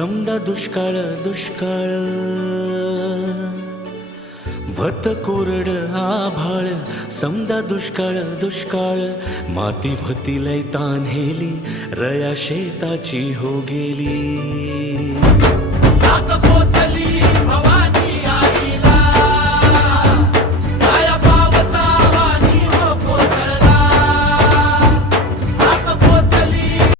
समदा दुष्काळ दुष्काळ वत कोरड आभाळ समदा दुष्काळ दुष्काळ माती व्हती लय तान्हेली रया शेताची हो गेली पोचली